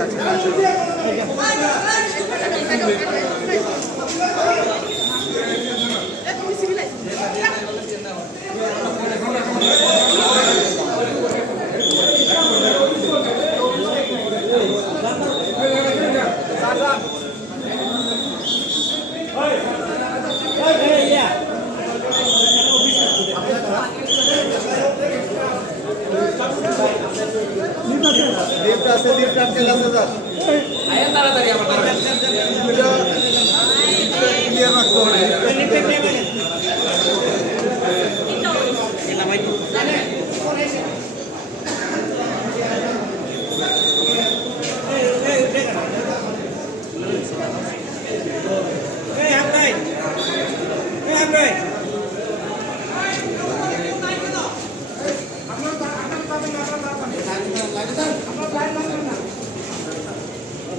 আচ্ছা আচ্ছা লিফট আছে লিফট আটকে গেছে স্যার ক্লিয়ার রাখতে হবে এই। রিপন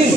aqui.